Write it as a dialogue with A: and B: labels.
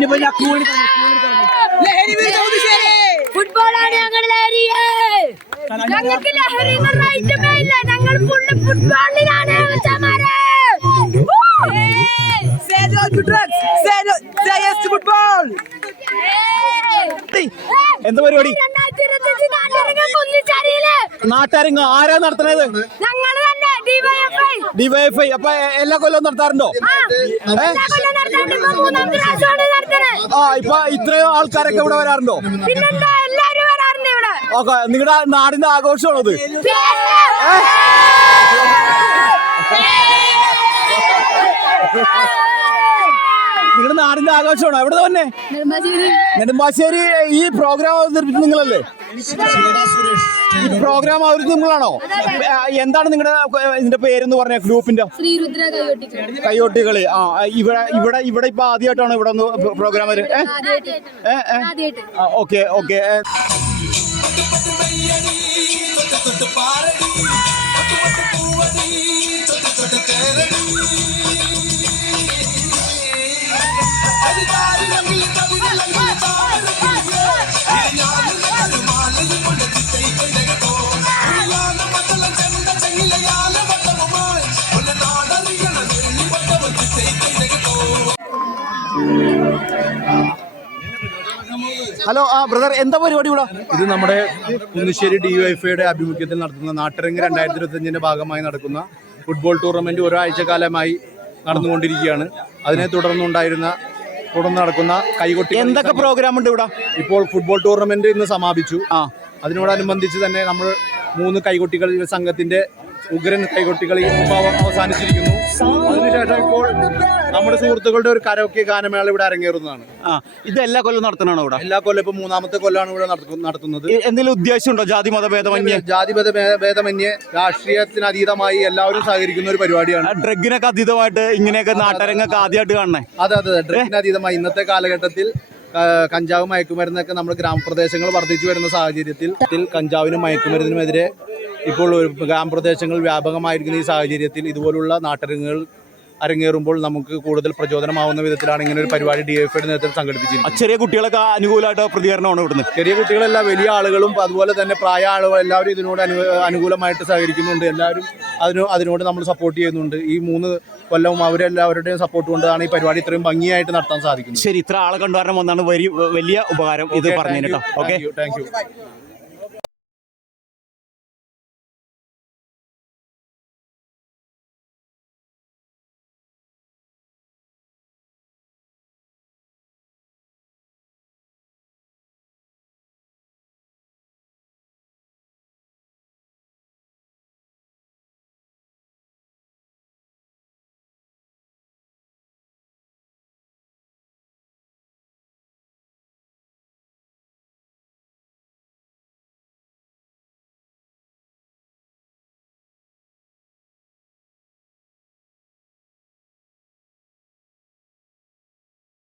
A: ഫുട്ബോളാണ് ഞങ്ങളുടെ ലഹരി. ഞങ്ങൾക്ക് ലഹരി റൈറ്റുമേ ഇല്ല. ഞങ്ങൾ ഫുട്ബോളിലാണ്.
B: എന്താ പരിപാടി? നാട്ടാരങ്ങ് ആരാ നടത്തുന്നത്? ഡിവൈഎഫ്ഐ. അപ്പൊ എല്ലാ കൊല്ലവും നടത്താറുണ്ടോ? ഇപ്പൊ ഇത്രയും ആൾക്കാരൊക്കെ ഇവിടെ വരാറുണ്ടോ? ഓക്കെ, നിങ്ങളുടെ നാടിന്റെ ആഘോഷമാണത്. നിങ്ങളുടെ നാടിന്റെ ആഘോഷമാണോ? എവിടെ തന്നെ? നെടുമ്പാശ്ശേരി. ഈ പ്രോഗ്രാം അവതരിപ്പിച്ചത് നിങ്ങളല്ലേ? ഈ പ്രോഗ്രാം അവതരിപ്പിച്ചത് നിങ്ങളാണോ? എന്താണ് നിങ്ങളുടെ ഇതിന്റെ പേരെന്ന് പറഞ്ഞ ഗ്രൂപ്പിന്റെ? കയ്യോട്ടികളി. ഇവിടെ ഇപ്പൊ ആദ്യമായിട്ടാണ് ഇവിടെ ഒന്ന് പ്രോഗ്രാം വരും. Okay okay. ഹലോ ബ്രദർ, എന്താ പരിപാടി ഇവിടെ?
C: ഇത് നമ്മുടെ കുന്നിശ്ശേരി ഡിവൈഎഫ്ഐയുടെ ആഭിമുഖ്യത്തിൽ നടത്തുന്ന നാട്ടരങ്ങ് 2025-ന്റെ ഭാഗമായി നടക്കുന്ന ഫുട്ബോൾ ടൂർണമെന്റ് ഒരാഴ്ചക്കാലമായി നടന്നുകൊണ്ടിരിക്കുകയാണ്. അതിനെ തുടർന്ന് നടക്കുന്ന കൈകൊട്ടി.
B: എന്തൊക്കെ പ്രോഗ്രാം ഉണ്ട് ഇവിടെ?
C: ഇപ്പോൾ ഫുട്ബോൾ ടൂർണമെന്റ് ഇന്ന് സമാപിച്ചു. അതിനോടനുബന്ധിച്ച് തന്നെ നമ്മൾ 3 കൈകൊട്ടികളി സംഘത്തിന്റെ ഉഗ്രൻ കൈകൊട്ടികളി അവസാനിച്ചിരിക്കുന്നു. അതിനുശേഷം ഇപ്പോൾ നമ്മുടെ സുഹൃത്തുക്കളുടെ ഒരു കരോക്കെ ഗാനമേള ഇവിടെ അരങ്ങേറുന്നതാണ്.
B: ഇത് എല്ലാ കൊല്ലം നടത്തണോ ഇവിടെ?
C: എല്ലാ കൊല്ലം ഇപ്പൊ 3ാമത്തെ കൊല്ലമാണ് ഇവിടെ നടത്തുന്നത്.
B: എന്തെങ്കിലും ഉദ്ദേശമുണ്ടോ? ജാതി മതഭേദമന്യേ
C: ജാതിമതഭേദമന്യേ രാഷ്ട്രീയത്തിന് അതീതമായി എല്ലാവരും സഹകരിക്കുന്ന ഒരു പരിപാടിയാണ്.
B: ഡ്രഗിനൊക്കെ അതീതമായിട്ട് ഇങ്ങനെയൊക്കെ നാട്ടരങ്ങൊക്കെ ആദ്യമായിട്ട് കാണണേ?
C: അതെ, ഡ്രഗിന് അതീതമായി ഇന്നത്തെ കാലഘട്ടത്തിൽ കഞ്ചാവ് മയക്കുമരുന്നൊക്കെ നമ്മുടെ ഗ്രാമപ്രദേശങ്ങൾ വർദ്ധിച്ചു വരുന്ന സാഹചര്യത്തിൽ കഞ്ചാവിനും മയക്കുമരുന്നിനുമെതിരെ ഇപ്പോൾ ഗ്രാമപ്രദേശങ്ങൾ വ്യാപകമായിരിക്കുന്ന ഈ സാഹചര്യത്തിൽ ഇതുപോലുള്ള നാട്ടരങ്ങുകൾ അരങ്ങേറുമ്പോൾ നമുക്ക് കൂടുതൽ പ്രചോദനമാവുന്ന വിധത്തിലാണ് ഇങ്ങനെ ഒരു പരിപാടി ഡിവൈഎഫ്ഐയുടെ നേതൃത്വത്തിൽ സംഘടിപ്പിച്ചിരിക്കുന്നത്.
B: ചെറിയ കുട്ടികളൊക്കെ അനുകൂലമായിട്ട് പ്രതികരണമാണ് ഇവിടുന്ന്.
C: ചെറിയ കുട്ടികളല്ല, വലിയ ആളുകളും അതുപോലെ തന്നെ പ്രായ ആളുകൾ എല്ലാവരും ഇതിനോട് അനുകൂലമായിട്ട് സഹകരിക്കുന്നുണ്ട്. എല്ലാവരും അതിനോട് നമ്മൾ സപ്പോർട്ട് ചെയ്യുന്നുണ്ട്. ഈ 3 കൊല്ലവും അവരെല്ലാവരുടെയും സപ്പോർട്ട് കൊണ്ടാണ് ഈ പരിപാടി ഇത്രയും ഭംഗിയായിട്ട് നടത്താൻ സാധിക്കുന്നത്.
B: ശരി, ഇത്ര ആളെ കണ്ടുവരണം ഒന്നാണ് വലിയ ഉപകാരം ഇത് പറഞ്ഞു. Okay,
C: thank U.